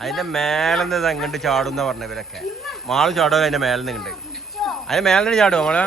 അതിന്റെ മേലെന്ന് അങ്ങോട്ട് ചാടുന്ന പറഞ്ഞ ഇവരൊക്കെ. മാള് ചാടുക അതിന്റെ മേലെന്ന് ഉണ്ട്. അതിന്റെ മേലെ ചാടുവോ നമ്മള്?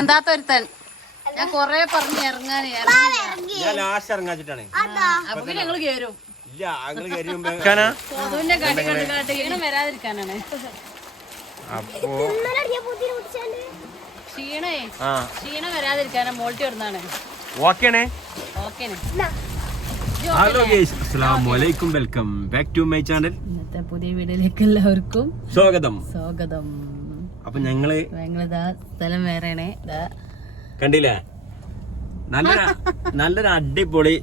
എന്താത്തൊരുത്തൻ ഞാൻ കൊറേ പറഞ്ഞു ഇറങ്ങാന്. ഞാൻ ലാസ്റ്റ് ഇറങ്ങാച്ചിട്ടാണ്. അപ്പൊ ഞങ്ങള് കേറും. ഇല്ല അങ്ങള് കയറി വരാതിരിക്കാനാണ്. അപ്പോ ക്ഷീണം വരാതിരിക്കാനാ മോൾട്ടി വരുന്നതാണ്. ഓക്കേണേ. ഹലോ ഗൈസ്, അസ്സലാമു അലൈക്കും. Welcome back to my channel. ഇന്നത്തെ പുതിയ വീഡിയോയിലേക്ക് എല്ലാവർക്കും സ്വാഗതം. അപ്പൊ ഞങ്ങളിതാ സ്ഥലം വേറെയാണ്. കണ്ടില്ലേ, നല്ലൊരു അടിപൊളി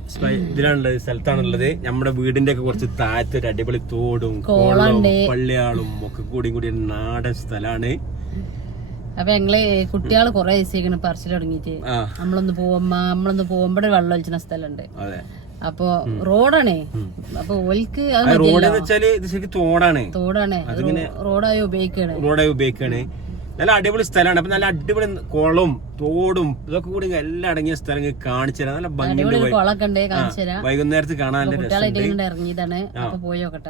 ഇതിലാണുള്ളത്, സ്ഥലത്താണുള്ളത്. നമ്മുടെ വീടിന്റെ ഒക്കെ കുറച്ച് താഴത്ത് ഒരു അടിപൊളി തോടും കോളവും പള്ളിയാളും ഒക്കെ കൂടി നാടൻ സ്ഥലാണ്. അപ്പൊ ഞങ്ങള് കുട്ടികള് കൊറേ ദിവസം പറച്ചിൽ തുടങ്ങിട്ട് നമ്മളൊന്ന് പോകുമ്പോഴേ വെള്ളം ഒലിച്ചുന്ന സ്ഥലമുണ്ട്. അപ്പൊ റോഡാണ്. അപ്പൊ ഓൽക്ക് തോടാണ് റോഡായി ഉപയോഗിക്കാണ്. നല്ല അടിപൊളി സ്ഥലമാണ്. അപ്പൊ നല്ല അടിപൊളി കുളവും തോടും ഇതൊക്കെ കൂടി എല്ലാം അടങ്ങിയ സ്ഥലം കാണിച്ചു തരാം. നല്ല ഭംഗിയുണ്ട്. വൈകുന്നേരത്ത് കാണാൻ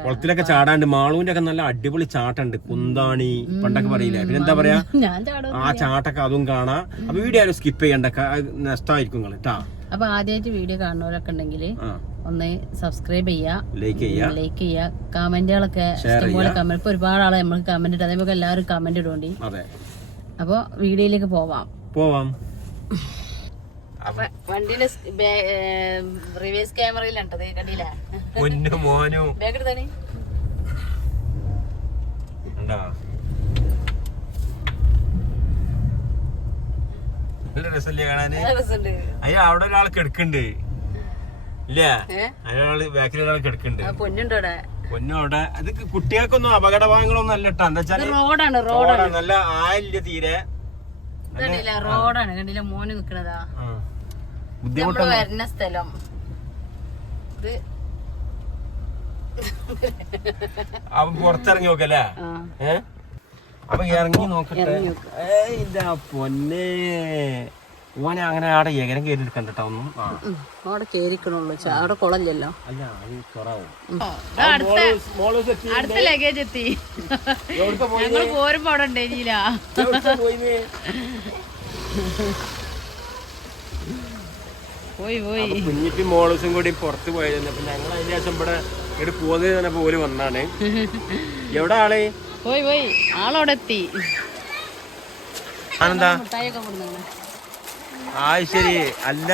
കുളത്തിലൊക്കെ ചാടാണ്ട്. മാളൂന്റെ ഒക്കെ നല്ല അടിപൊളി ചാട്ടുണ്ട്. കുന്താണി പണ്ടൊക്കെ പറയില്ലേ, പിന്നെന്താ പറയാ, ആ ചാട്ടൊക്കെ അതും കാണാം. അപ്പൊ വീഡിയോ ആരും സ്കിപ്പ് ചെയ്യണ്ട, നഷ്ടമായിരിക്കും കേട്ടാ. അപ്പൊ ആദ്യമായിട്ട് വീഡിയോ കാണുന്നവരൊക്കെ ഉണ്ടെങ്കിൽ ഒന്ന് സബ്സ്ക്രൈബ് ചെയ്യാ, ലൈക്ക് ചെയ്യാ, കമന്റുകളൊക്കെ ഇഷ്ടംപോലെ കമന്റ്. ഇപ്പൊ ഒരുപാട് ആളെ നമ്മൾക്ക് കമന്റ് ഇട്ട്, അതേപോലെ എല്ലാവരും കമന്റ് ഇടോണ്ടി. അപ്പൊ വീഡിയോയിലേക്ക് പോവാം. വണ്ടിയിലെ റിവേഴ്സ് ക്യാമറയിലുണ്ടത് കണ്ടില്ല. ബാഗ് എടുത്താണ്. അയ്യോ, അവിടെ ഒരാൾ കിടക്കുന്നുണ്ട്. ഇല്ല, അയാള് ബാക്കിൽ ഒരാൾ കിടക്കുന്നുണ്ട്. പൊന്നോടെ അത് കുട്ടികൾക്കൊന്നും അപകടഭാഗങ്ങളൊന്നും അല്ല കേട്ടോ. എന്താ വെച്ചാൽ റോഡാണ്, നല്ല ആയില്ല തീരെ. റോഡാണ് കണ്ടില്ല, മോന് നിക്കണതാ. ബുദ്ധിമുട്ട് വരുന്ന സ്ഥലം അവൻ പുറത്തിറങ്ങി നോക്കല്ലേ. അപ്പൊ ഇറങ്ങി നോക്കട്ടെ. ഇല്ല പൊന്നെ, ഓനെ അങ്ങനെ ആടെ എകരം കയറി കണ്ടിട്ടോ. ഒന്നും അവിടെ കേറിക്കണുള്ളൂ, അവിടെ കുളല്ലോ. അടുത്ത ലഗേജ് എത്തി. ഞങ്ങൾ പോരുമ്പോ അവിടെ ഉണ്ടായില്ല. പോയി കുഞ്ഞിപ്പി മോളൂസും കൂടി പുറത്ത് പോയത്. അപ്പൊ ഞങ്ങൾ അതിന് ശേഷം ഇവിടെ പോകുന്നത് തന്നെ പോലും വന്നാണ്. എവിടെ ആള്? പോയി ആളവിടെ എത്തി. ആണെന്താ? ആ ശരി. അല്ല,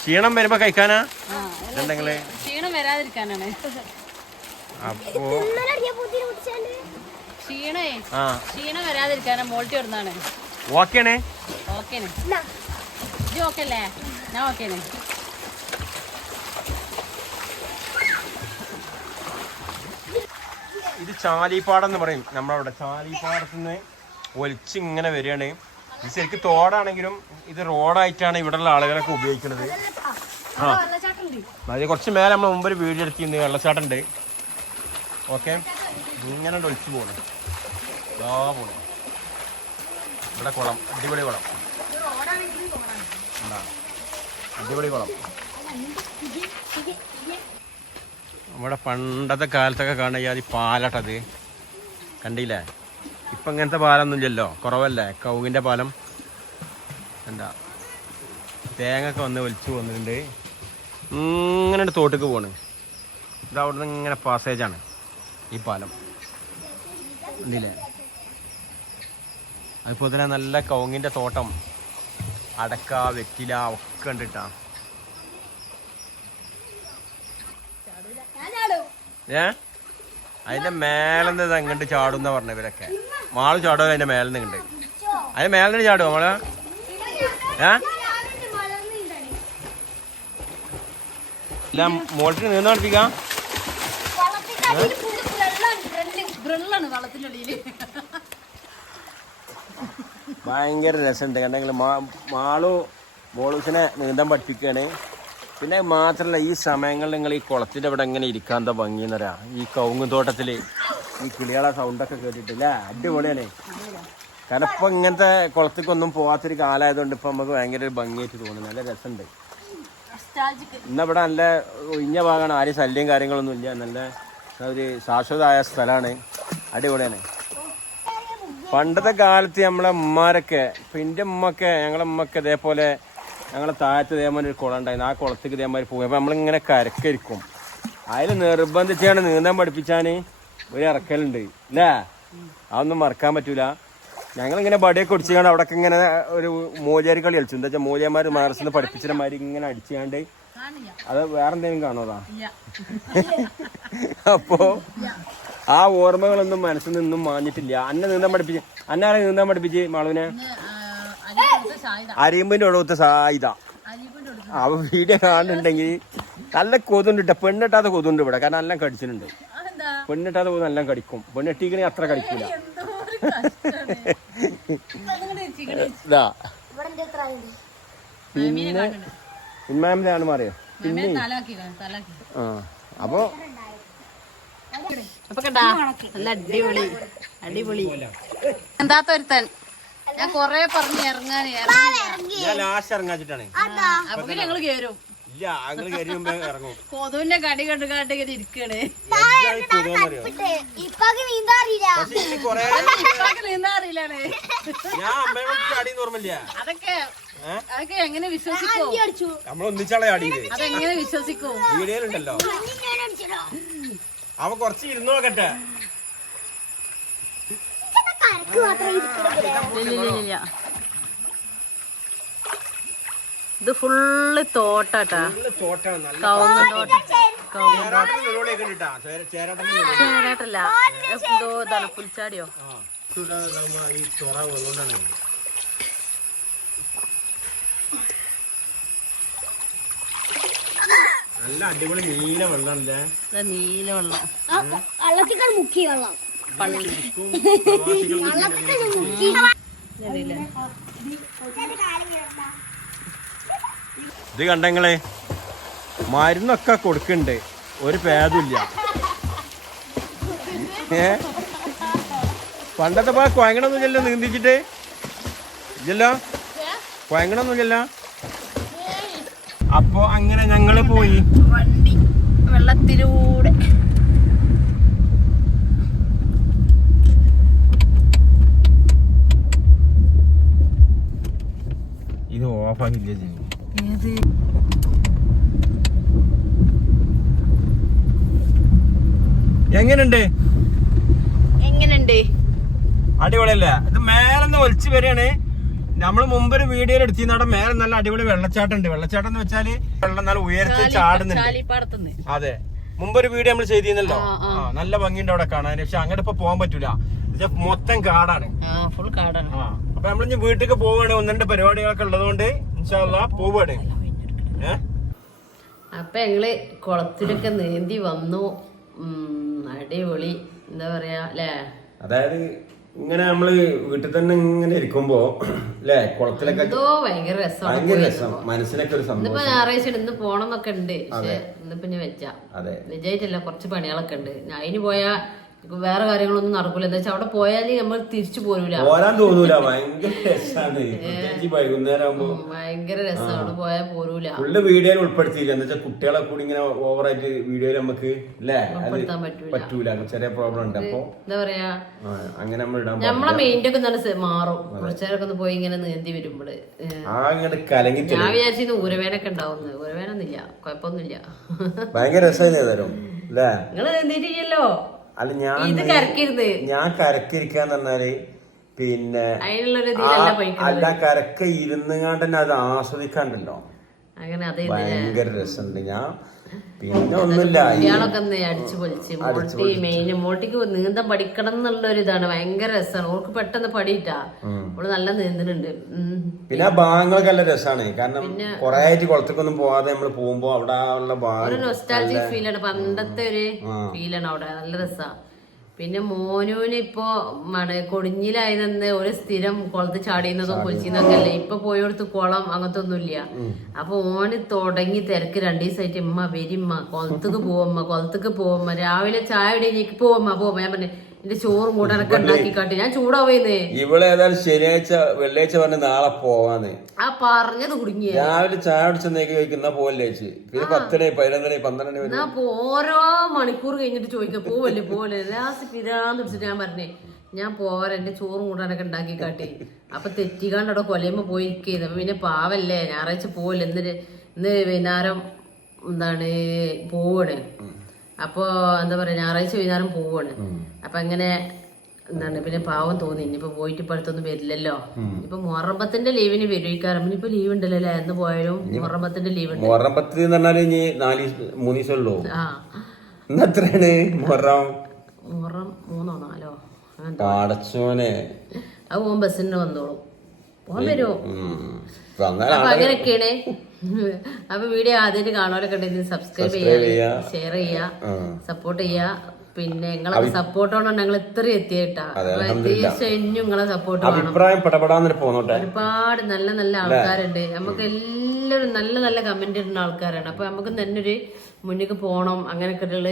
ക്ഷീണം വരുമ്പോ കഴിക്കാനാ? ക്ഷീണം വരാതിരിക്കാനാണ്. അപ്പോ ക്ഷീണം വരാതിരിക്കാനാ മോൾട്ടി വരുന്നതാണ്. ഓക്കേണേ. ഓക്കല്ലേ? ഞാൻ ഓക്കേനെ. ഇത് ചാലിപ്പാടം എന്ന് പറയും നമ്മളവിടെ. ചാലിപ്പാടത്തുനിന്ന് ഒലിച്ചിങ്ങനെ വരികയാണ്. ഇത് ശരിക്കും തോടാണെങ്കിലും ഇത് റോഡായിട്ടാണ് ഇവിടെയുള്ള ആളുകളൊക്കെ ഉപയോഗിക്കുന്നത്. അത് കുറച്ച് മേലെ നമ്മൾ മുമ്പ് ഒരു വീഡിയോ എടുത്തിരുന്നു. വെള്ളച്ചാട്ടം ഉണ്ട്. ഓക്കെ, ഇങ്ങനെ ഒലിച്ചു പോകണം. ഇവിടെ കുളം, അടിപൊളി കുളം, അടിപൊളി കുളം. നമ്മുടെ പണ്ടത്തെ കാലത്തൊക്കെ കാണുക ഈ പാലട്ടത് കണ്ടില്ലേ. ഇപ്പം ഇങ്ങനത്തെ പാലൊന്നും ഇല്ലല്ലോ, കുറവല്ലേ. കവുങ്ങിൻ്റെ പാലം എന്താ, തേങ്ങൊക്കെ വന്ന് വലിച്ചു പോകുന്നുണ്ട്. ഇങ്ങനെ തോട്ടിക്ക് പോണ്. ഇത് അവിടെ നിന്ന് ഇങ്ങനെ പാസേജാണ് ഈ പാലം, കണ്ടില്ലേ. അതുപോലെ തന്നെ നല്ല കവുങ്ങിൻ്റെ തോട്ടം, അടക്ക, വെറ്റില ഒക്കെ ഉണ്ട് കേട്ടാ. അതിന്റെ മേലെന്ന് അങ്ങോട്ട് ചാടുന്ന പറഞ്ഞ ഇവരൊക്കെ. മാള് ചാടുക അതിന്റെ മേലെന്ന് ഉണ്ട്. അതിന്റെ മേലെ ചാടുവോ നമ്മള്? എല്ലാം മോൾക്ക് നീന്ത പഠിപ്പിക്കാം. ഭയങ്കര രസമുണ്ട്. കണ്ടെങ്കിൽ മാളു മോളൂസിനെ നീന്താൻ പഠിപ്പിക്കുകയാണ്. പിന്നെ മാത്രമല്ല, ഈ സമയങ്ങളിൽ നിങ്ങൾ ഈ കുളത്തിൻ്റെ ഇവിടെ എങ്ങനെ ഇരിക്കാൻ എന്താ ഭംഗിന്ന് പറയാം. ഈ കവുങ്ങ് തോട്ടത്തിൽ ഈ കിളികളെ സൗണ്ടൊക്കെ കേട്ടിട്ടില്ലേ, അടിപൊളിയാണ്. കാരണം ഇപ്പം ഇങ്ങനത്തെ കുളത്തേക്കൊന്നും പോകാത്തൊരു കാലമായതുകൊണ്ട് ഇപ്പം നമുക്ക് ഭയങ്കര ഒരു ഭംഗിയായിട്ട് തോന്നുന്നു. നല്ല രസമുണ്ട്. ഇന്നിവിടെ നല്ല ഒഴിഞ്ഞ ഭാഗമാണ്, ആരും ശല്യം കാര്യങ്ങളൊന്നും ഇല്ല, നല്ല ഒരു ശാശ്വതമായ സ്ഥലമാണ്, അടിപൊളിയാണ്. പണ്ടത്തെ കാലത്ത് നമ്മളെ ഉമ്മാരൊക്കെ, ഇപ്പം എൻ്റെ ഉമ്മൊക്കെ, ഞങ്ങളെ ഉമ്മൊക്കെ ഇതേപോലെ ഞങ്ങളെ താഴത്ത് ഇതേമാതിരി ഒരു കുളം ഉണ്ടായിരുന്നു, ആ കുളത്തേക്ക് ഇതേമാതിരി പോകും. അപ്പം നമ്മളിങ്ങനെ കരക്കരിക്കും, അതിൽ നിർബന്ധിച്ചാണ് നീന്താൻ പഠിപ്പിച്ചാൽ ഒരു ഇറക്കലുണ്ട് അല്ലേ, അതൊന്നും മറക്കാൻ പറ്റൂല. ഞങ്ങളിങ്ങനെ ബടിയൊക്കെ ഒടിച്ചാണ്ട് അവിടെ ഇങ്ങനെ ഒരു മൂലിയാരി കളി കളിച്ചു. എന്താ വെച്ചാൽ മൂലിയന്മാർ മദ്രസയിൽ പഠിപ്പിച്ചമാതിരി ഇങ്ങനെ അടിച്ചാണ്ട്, അത് വേറെന്തെങ്കിലും കാണുമതാ. അപ്പോ ആ ഓർമ്മകളൊന്നും മനസ്സിൽ നിന്നും മാഞ്ഞിട്ടില്ല. അന്നെ നീന്താൻ പഠിപ്പിച്ച്, അന്നാരെ നീന്താൻ പഠിപ്പിച്ച് മാളുവിനെ അരിയമ്പിന്റെ ഒടുത്ത സായുധ. അവ വീഡിയോ കാണുന്നുണ്ടെങ്കിൽ നല്ല കൊതുണ്ട് കേട്ടോ, പെണ്ണിട്ടാത്ത കൊതുണ്ട് ഇവിടെ, കാരണം എല്ലാം കടിച്ചിട്ടുണ്ട്. പെണ്ണിട്ടാത്ത കൊതു എല്ലാം കടിക്കും, പെണ്ണിട്ടിക്കണേ അത്ര കടിക്കൂല. ഇതാ പിന്നെ ഇമ്മാമിലാണ് മാറിയോ പിന്നെ. ആ അപ്പൊ നല്ല അടിപൊളി അടിപൊളി. എന്താത്ത ഒരുത്തൻ ഞാൻ കൊറേ പറഞ്ഞു ഇറങ്ങാൻ, ഞാൻ ലാസ്റ്റ് ഇറങ്ങാച്ചിട്ടാണ്. അപ്പൊ ഞങ്ങള് കേറും. ഇല്ല അങ്ങനെ കയറി മുമ്പേ ഇറങ്ങും. കൊതുവിന്റെ കടി കണ്ടു കാട്ട് ഇങ്ങനെ ഇരിക്കണേ. നീന്താ അറിയില്ലാണേ. അതൊക്കെ എങ്ങനെ വിശ്വസിക്കോ? നമ്മളൊന്നിച്ചാളെ ആടിയില്ലേ, അതെങ്ങനെ വിശ്വസിക്കോ? വീഡിയോയിലുണ്ടല്ലോ. അവ കൊറച്ച് ഇരുന്ന് നോക്കട്ടെ. ഇത് ഫുള്ള് തോട്ടാട്ടാ, ചേരാട്ടല്ല, എന്തോ ഇതാണ് പുൽച്ചാടിയോ. നല്ല അടിപൊളി നീല വെള്ളമല്ലേ, നീല വെള്ളം, വെള്ളത്തിക്കാൾ മുക്കിയ വെള്ളം. ഇത് കണ്ടങ്ങളെ മരുന്നൊക്കെ കൊടുക്കണ്ട്, ഒരു ഭേദമില്ല. പണ്ടത്തെ പോലെ കുഴങ്ങണമൊന്നുമില്ലല്ലോ നീന്തിച്ചിട്ട്, ഇല്ലല്ലോ കുഴങ്ങണമൊന്നുമില്ലല്ലോ. അപ്പൊ അങ്ങനെ ഞങ്ങള് പോയി വണ്ടി വെള്ളത്തിലൂടെ. ഇത് ഓഫാക്കില്ല ചെയ്യും. എങ്ങനുണ്ട് അടിപൊളിയല്ലേ? ഇത് മേലെന്ന് ഒലിച്ചു വരികയാണ്. നമ്മള് മുമ്പൊരു വീഡിയോയിൽ എടുത്തിരുന്ന അവിടെ മേലെ നല്ല അടിപൊളി വെള്ളച്ചാട്ടം ഉണ്ട്. വെള്ളച്ചാട്ടം എന്ന് വെച്ചാല് വെള്ളം നല്ല ഉയരത്തിൽ ചാടുന്നുണ്ട്. അതെ, മുമ്പൊരു വീഡിയോ നമ്മൾ ചെയ്തിരുന്നല്ലോ. നല്ല ഭംഗിയുണ്ട് അവിടെ കാണാൻ. പക്ഷെ അങ്ങോട്ട് ഇപ്പൊ പോകാൻ പറ്റൂല, മൊത്തം കാടാണ്, ഫുൾ കാടാണ്. അപ്പൊ നമ്മളിഞ്ഞ് വീട്ടിലേക്ക് പോവാണ്, ഒന്ന് രണ്ട് പരിപാടികളൊക്കെ ഉള്ളതുകൊണ്ട് ഇൻഷാ അല്ലാഹ് പോവാണ്. അപ്പൊ ഞങ്ങള് കുളത്തിലൊക്കെ നീന്തി വന്നു. അടിപൊളി, എന്താ പറയാ അല്ലേ? അതായത് ഇങ്ങനെ നമ്മള് വീട്ടിൽ തന്നെ ഇങ്ങനെ ഇരിക്കുമ്പോ അല്ലെ, കുളത്തിലൊക്കെ എന്തോ ഭയങ്കര രസം, മനസ്സിനൊക്കെ ഒരു സന്തോഷം. ഇന്നിപ്പോ ഞായറാഴ്ച ഇന്ന് പോണം എന്നൊക്കെ ഉണ്ട്, പക്ഷെ ഇന്നിപ്പോ ഞാൻ വിജയിച്ചില്ല, കുറച്ച് പണികളൊക്കെ ഉണ്ട്. അതിന് പോയാ വേറെ കാര്യങ്ങളൊന്നും നടക്കൂല. എന്താ വെച്ചാൽ അവിടെ പോയാല് നമ്മൾ തിരിച്ചു പോരൂല, പോരാൻ തോന്നൂല. ഭയങ്കര രസമാണ്, വൈകുന്നേരം ഭയങ്കര രസമാണ്, പോയാൽ പോരൂല. ഫുള്ള് വീഡിയോയിൽ ഉൾപ്പെടുത്തിയില്ല. എന്താ വെച്ചാൽ കുട്ടികളെ കൂടി ഇങ്ങനെ ഓവറായിട്ട് വീഡിയോയിൽ നമുക്ക് ഉൾപ്പെടുത്താൻ പറ്റൂല, ചെറിയ പ്രോബ്ലം ഉണ്ട്. അപ്പൊ എന്താ പറയാ, അങ്ങനെ നമ്മൾ ഇടാൻ നമ്മളെ മെയിൻ്റെ ഒക്കെ നല്ല മാറും. കുറച്ചേരൊക്കെ ഒന്ന് പോയി ഇങ്ങനെ നീന്തി വരുമ്പോള് കലങ്ങി. ഞാൻ വിചാരിച്ചിരുന്നു ഊരവേനൊക്കെ ഉണ്ടാവുന്നത്. ഊരവേനൊന്നുമില്ല, കുഴപ്പമൊന്നുമില്ല. ഭയങ്കര രസമല്ലേ തരും അല്ലേ? നിങ്ങള് നീന്തിട്ടില്ലല്ലോ. അല്ല ഞാൻ കരക്കിരിക്കാന്ന് പറഞ്ഞാല് പിന്നെ അല്ല കരക്ക ഇരുന്നുകാണ്ട് തന്നെ അത് ആസ്വദിക്കാണ്ടല്ലോ, ഭയങ്കര രസമുണ്ട്. ഞാൻ പിന്നെ ഒന്നുമില്ല, കുട്ടികളൊക്കെ അടിച്ചു പൊളിച്ച് മോട്ടിക്ക് നീന്തം പഠിക്കണം എന്നുള്ള ഒരു ഇതാണ്. ഭയങ്കര രസമാണ്, ഓർക്ക് പെട്ടെന്ന് പടിയിട്ടാ, അവള് നല്ല നീന്തലുണ്ട്. പിന്നെ ആ ഭാഗങ്ങളൊക്കെ നല്ല രസമാണ്. കാരണം കൊറേ ആയിട്ട് കുളത്തേക്കൊന്നും പോവാതെ നമ്മള് പോകുമ്പോ അവിടെ ഉള്ള ഒരു നൊസ്റ്റാൾജിക് ഫീലാണ്, പണ്ടത്തെ ഒരു ഫീലാണ് അവിടെ, നല്ല രസമാണ്. പിന്നെ മോനൂന് ഇപ്പൊ കൊടിഞ്ഞിലായതെന്ന് ഒരു സ്ഥിരം കുളത്ത് ചാടിയുന്നതും പൊളിച്ചിരുന്നൊക്കെ അല്ലേ. ഇപ്പൊ പോയോടത്ത് കുളം അങ്ങനത്തെ ഒന്നുമില്ല. അപ്പൊ ഓന് തുടങ്ങി തിരക്ക് 2 ദിവസമായിട്ട് ഉമ്മ വരിമ്മ കുളത്തേക്ക് പോവമ്മ രാവിലെ ചായ ഇടേക്ക് പോവമ്മ. ഞാൻ പറഞ്ഞു എന്റെ ചോറും കൂട്ടാനൊക്കെ ഉണ്ടാക്കി കാട്ടി ഞാൻ ചൂടാവുന്നേ. ഇവിടെ ഏതായാലും ശനിയാഴ്ച വെള്ളിയാഴ്ച പറഞ്ഞ് നാളെ പോവാന്ന് ആ പറഞ്ഞത് കുടുങ്ങിയ രാവിലെ ചായ കുടിച്ചെന്നേക്ക് ചോദിക്കുന്ന പോലെ പിന്നെ 10 മണി 11 മണി 12 മണി എന്നാ ഓരോ മണിക്കൂർ കഴിഞ്ഞിട്ട് ചോദിക്കാം പോവല്ലേ ലാസ്റ്റ് പിരാന്ന് പിടിച്ചിട്ട് ഞാൻ പറഞ്ഞേ ഞാൻ പോരാ എന്റെ ചോറും കൂട്ടാനൊക്കെ ഉണ്ടാക്കി കാട്ടി. അപ്പൊ തെറ്റിക്കാണ്ടോ കൊലയുമ്പോ പോയിരിക്കുന്നത്. അപ്പൊ പിന്നെ പാവല്ലേ ഞായറാഴ്ച പോവല്ലേ ഇന്ന് വൈകുന്നേരം എന്താണ് പോവാണ്. അപ്പൊ എന്താ പറയാ ഞായറാഴ്ച വൈകുന്നേരം പോവാണ്. അപ്പൊ അങ്ങനെ എന്താണ് പിന്നെ പാവം തോന്നി ഇനിയിപ്പോ പോയിട്ട് ഇപ്പൊ അടുത്തൊന്നും വരില്ലല്ലോ. ഇപ്പൊ മുഹറമ്പത്തിന്റെ ലീവിന് വരുവിക്കാറും ഇനിയിപ്പോ ലീവ് ഉണ്ടല്ലോ അല്ലെ. എന്ന് പോയാലും മുഹറമ്പത്തിന്റെ ലീവ് ഉണ്ട്. മുഹറമ്പത്ത് എന്ന് പറഞ്ഞാല് ഇനി 3 ദിവസമുള്ളൂ. ആ എത്രയാണ് മുഹറം? മുഹറം 3 or 4 പാടച്ചോനെ അത് പോകാൻ ബസ്സിന് വന്നോളും. പോകാൻ വരുമോ? വന്നാൽ അപ്പൊ അങ്ങനെയൊക്കെയാണ്. അപ്പൊ വീഡിയോ ആദ്യമായിട്ട് കാണുവാനൊക്കെ ഉണ്ടെങ്കിൽ സബ്സ്ക്രൈബ് ചെയ്യാ, ഷെയർ ചെയ്യാ, സപ്പോർട്ട് ചെയ്യാ. പിന്നെ നിങ്ങളെ സപ്പോർട്ടോണോ ഞങ്ങൾ ഇത്രയും എത്തിയിട്ടാ. തീർച്ചയായും നിങ്ങളെ സപ്പോർട്ട് വേണം. ഒരുപാട് നല്ല നല്ല ആൾക്കാരുണ്ട്. നമുക്ക് എല്ലാവരും നല്ല നല്ല കമന്റ് ഇടുന്ന ആൾക്കാരാണ്. അപ്പൊ നമുക്ക് തന്നെ ഒരു മുന്നിക്ക് പോണം അങ്ങനെയൊക്കെ ഉള്ള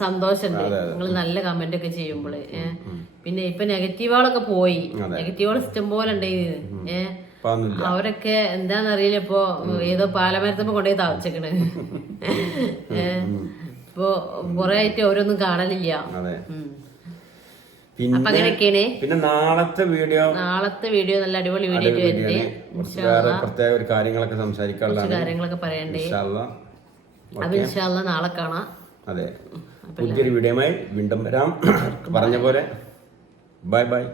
സന്തോഷമുണ്ട് നിങ്ങൾ നല്ല കമന്റ് ഒക്കെ ചെയ്യുമ്പോള്. പിന്നെ ഇപ്പൊ നെഗറ്റീവുകളൊക്കെ പോയി. നെഗറ്റീവുകൾ ഇഷ്ടം പോലെ ഉണ്ടായിരുന്നു. അവരൊക്കെ എന്താന്നറിയില്ല ഇപ്പൊ ഏതോ പാലമരത്തമ്മ കൊണ്ടുപോയി താവച്ചേക്കണ്. ഇപ്പൊ കൊറേ ആയിട്ട് ഓരോന്നും കാണലില്ല. അപ്പൊ അങ്ങനെയൊക്കെയാണ്. പിന്നെ നാളത്തെ വീഡിയോ നല്ല അടിപൊളി വീഡിയോ വരുന്നേ. പ്രത്യേക ഒരു കാര്യങ്ങളൊക്കെ സംസാരിക്കാനുള്ള കാര്യങ്ങളൊക്കെ പറയണ്ടേ. അപ്പൊ ഇൻഷാ അല്ലാ നാളെ കാണാം. അതെ, പുതിയൊരു വീഡിയോയുമായി വീണ്ടും വരാം. പറഞ്ഞ പോലെ ബൈ ബൈ.